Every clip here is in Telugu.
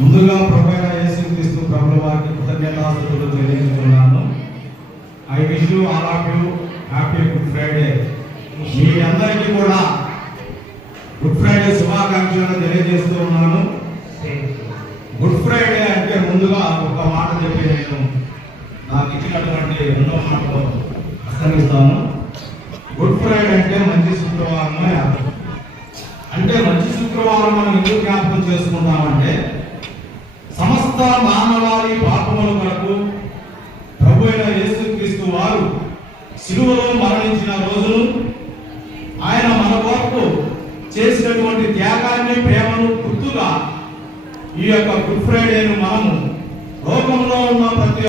ముందుగా ప్రభైన యేసుక్రీస్తు ప్రభుల వారికి కృతజ్ఞతాస్థుతులు తెలియజేస్తున్నాను. I wish you all of you happy good Friday. మీ అందరికీ కూడా గుడ్ ఫ్రైడే శుభాకాంక్షలను తెలియజేస్తూ ఉన్నాను. గుడ్ ఫ్రైడే అంటే ముందుగా ఒక మాట చెప్పి నేను నాకు ఇచ్చినటువంటి రెండో మాటలో అస్తమిస్తాను. గుడ్ ఫ్రైడే అంటే మంచి శుక్రవారం అని అర్థం. అంటే మంచి శుక్రవారం మనం ఎందుకు జ్ఞాపకం చేసుకుంటామంటే సమస్త మానవాళి పాపముల కొరకు ప్రభు అయిన యేసుక్రీస్తు వారు శిలువలో మరణించిన రోజులు ఆయన మన కొరకు చేసినటువంటి త్యాగాన్ని ప్రేమను గుర్తుగా ఈ యొక్క గుడ్ ఫ్రైడేను మనము లోకంలో ఉన్న ప్రతి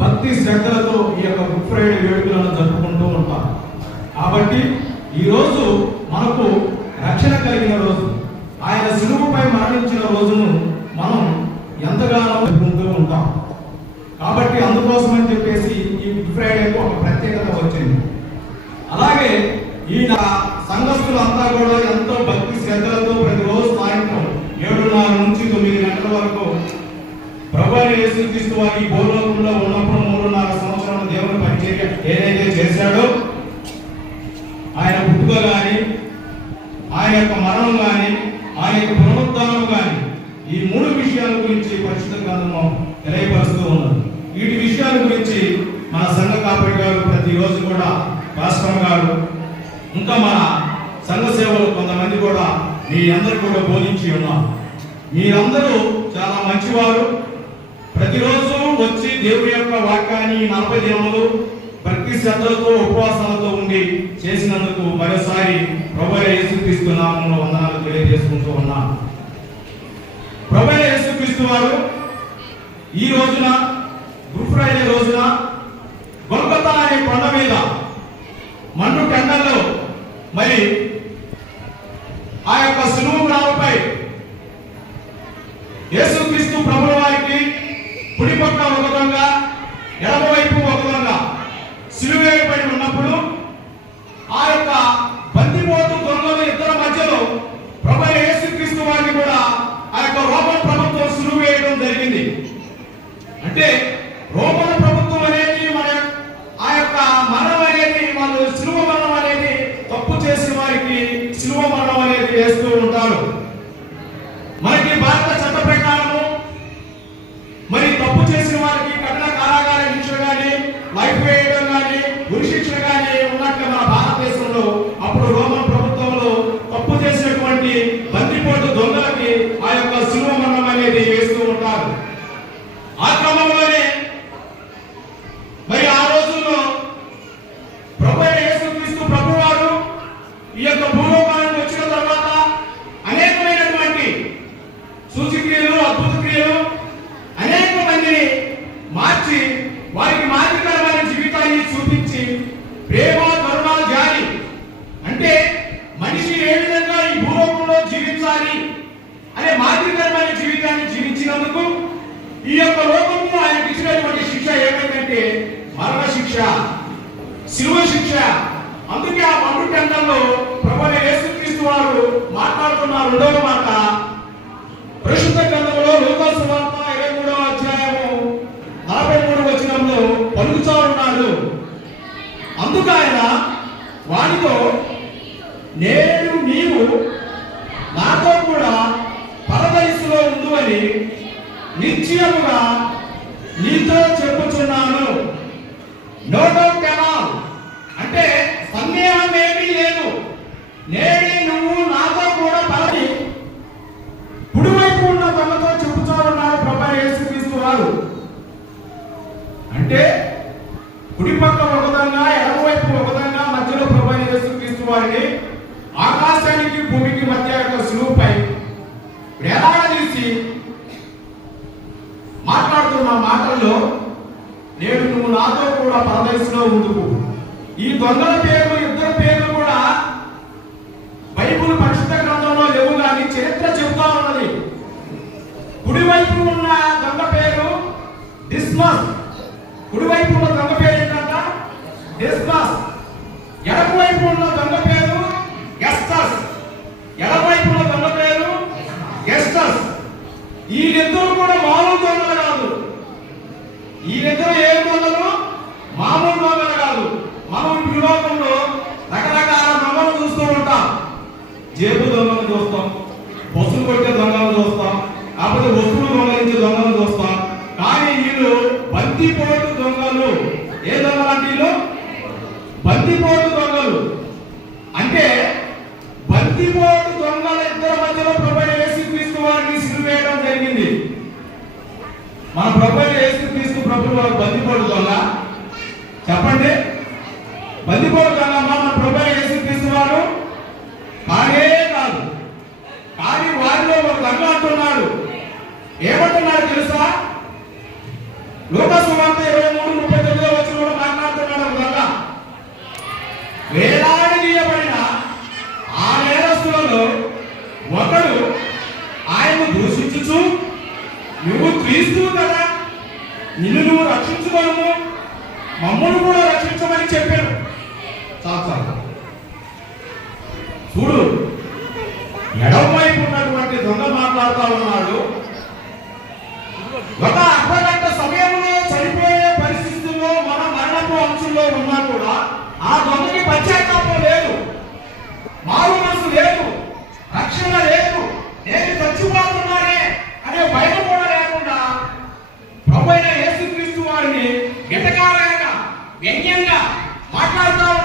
భక్తి శ్రద్ధలతో ఈ యొక్క గుడ్ ఫ్రైడే వేడుకలను కాబట్టి ఈ రోజు మనకు రక్షణ కలిగిన రోజు. ఆయన సులువుపై మరణించిన రోజును మనం ఎంతగానో జరుపుకుంటూ ఉంటాం. కాబట్టి అందుకోసమని చెప్పేసి ఈ గుడ్ ఫ్రైడేకు ఒక ప్రత్యేకత వచ్చింది. అలాగే ఈయన సంఘస్థులంతా కూడా ఎంతో భక్తి శ్రద్ధలతో ప్రతిరోజు సాయంత్రం ఏడున్నర నుంచి తొమ్మిది గంటల వరకు ప్రభు యేసుక్రీస్తు వారి భూలోకంలో ఉన్నప్పుడు మూడున్నర సంవత్సరాల దేవుని పరిచర్య ఏదైతే చేశాడో ఆయన పుట్టుక కానీ ఆయన యొక్క మరణం కానీ ఆయన యొక్క పునరుద్ధానం కానీ ఈ మూడు విషయాల గురించి పరిశుద్ధ గ్రంథము తెలియపరుస్తూ ఉన్నారు వీటి విషయాల గురించి మన సంఘ కాపరి గారు ప్రతిరోజు కూడా రాష్ట్రం గారు ఇంకా మన సంఘ సేవలు కొంతమంది కూడా మీ అందరు కూడా బోధించి ఉన్నారు. మీరందరూ చాలా మంచివారు. ప్రతిరోజు వచ్చి దేవుడి యొక్క వాక్యాన్ని ఈ నలభై దినములు భక్తి శ్రద్ధలతో ఉపవాసాలతో ఉండి చేసినందుకు మరోసారి ప్రభు యేసుక్రీస్తు నామంలో వందనాలు తెలియజేసుకుంటూ ఉన్నాను ప్రభు యేసుక్రీస్తు వారు ఈ రోజున గుడ్ ఫ్రైడే రోజున గొల్గొతా అనే కొండ మీద మండు టెండర్లో మరి ఆ యొక్క సులువు రావుపై యేసుక్రీస్తు ప్రభుల వారికి కుడి పక్క ఒక దొంగ ఎడమ వైపు ఒక దొంగ సిలువేయబడి ఉన్నప్పుడు జీవించినందుకు ఈ యొక్క లోకంలో ఆయనకి ఇచ్చినటువంటి శిక్ష ఏమైందంటే మరణ శిక్ష శిలువ శిక్ష. అందుకే ఆ మండు టెండల్లో ప్రభు అయిన యేసుక్రీస్తు వారు మాట్లాడుతున్నారు రెండవ మాట పరిశుద్ధ గ్రంథంలో లూకాసు వార్త ఇరవై మూడవ అధ్యాయము నలభై మూడు వచనంలో పలుకుతా ఉన్నాడు అందుకు ఆయన వానితో నేను నీవు నాతో కూడా పరదయస్సులో ఉండు అని నిశ్చయముగా నీతో చెప్పుచున్నాను. నో డౌట్ కెనాల్. అంటే సందేహం ఏమీ లేదు. నేడి నువ్వు నాతో కూడా పరది కుడివైపు ఉన్న తమతో చెప్పుతా ఉన్నాడు ప్రభు యేసుక్రీస్తు వారు. అంటే కుడి పక్క ఒక విధంగా ఎడమవైపు ఒక విధంగా మధ్యలో ప్రభా యేసుక్రీస్తు వారిని ఆకాశాన్ని భూమికి మధ్య యొక్క సులువుపై వేలాడదీసి మాట్లాడుతున్న మాటల్లో నేడు నువ్వు నాతో కూడా ముందుకు ఈ దొంగల పేర్లు ఇద్దరు పేర్లు కూడా బైబుల్ పరిశుద్ధ గ్రంథంలో లేవు కానీ చరిత్ర చెబుతా ఉన్నది. కుడివైపు ఉన్న దొంగ పేరు డిస్మస్. కుడివైపు ఉన్న దొంగ పేరు ఏంటంట? డిస్మస్. ఎడమవైపు ఉన్న దొంగ పేరు ఎస్టస్ ఎడమవైపు ఉన్న దొంగ పేరు ఎస్టస్ ఈ మన ప్రభుత్వం యేసు క్రీస్తు ప్రభుత్వం వారు దొంగ చెప్పండి. బందిపోటు దొంగ మన ప్రభుత్వం యేసు క్రీస్తు వారు? కానే కాదు. కానీ వారిలో ఒక దొంగ అంటున్నాడు. ఏమంటున్నాడు తెలుసా? లోకసు ఇరవై మూడు ముప్పై తొమ్మిదో వచ్చిన కూడా మాట్లాడుతున్నాడు ఒక దొంగ వేలాడి తీయబడిన ఆ నేరస్తులలో ఒకడు ఆయన్ను దూషించుచు క్రీస్తువు కదా. నిన్ను నువ్వు రక్షించుకోను మమ్మల్ని కూడా రక్షించమని చెప్పారు. చాలు చూడు ఎడమ వైపు ఉన్నటువంటి దొంగ మాట్లాడుతూ ఉన్నాడు. ధైర్యంగా మాట్లాడుతూ